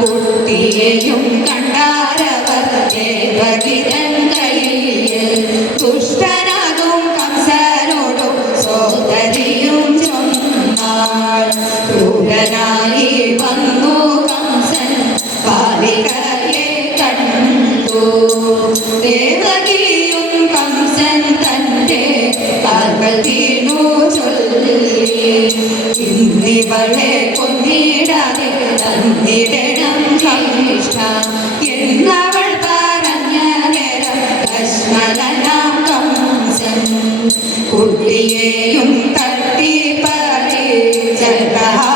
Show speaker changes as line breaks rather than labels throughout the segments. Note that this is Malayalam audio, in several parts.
കുട്ടിയെയും കണ്ടാരവർ കയ്യിൽ ദുഷ്ടനാകും കംസനോടും സോദരിയും ചൊന്നാൾ ക്രൂരനായി ദേവകിയും കംസൻ തന്റെ കാൽകൾ വീണു ചൊല്ലി ഇന്നിവളെ കൊന്നിടാതെ തന്നിടണം കൈഷ്ട എന്നവൾ നേരം ലക്ഷ്മണനാം കംസൻ കുട്ടിയെയും തട്ടി ജലഹാസം ചെയ്തു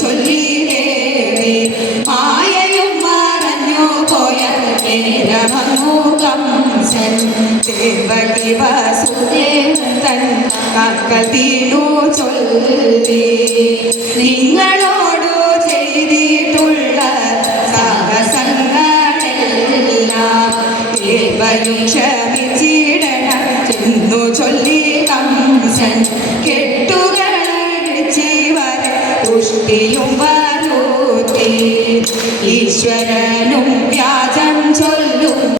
കൊണ്ടിടുമവരെന്നു ചൊല്ലിടേവേ മായയും മറഞ്ഞു പോയ നേരമങ്ങു കംസൻ ദേവകി വസുദേവൻ തൻ മക്കൾ തീണു ചൊല്ലി. നിങ്ങളോടു ചെയ്തിട്ടുള്ള സാഹസങ്ങളെല്ലാം ദേവയും ക്ഷമിച്ചിടണം. ചെന്നു ചൊല്ലി കംസൻ. തുഷ്ടിയും വരൂത്തി ഈശ്വരനും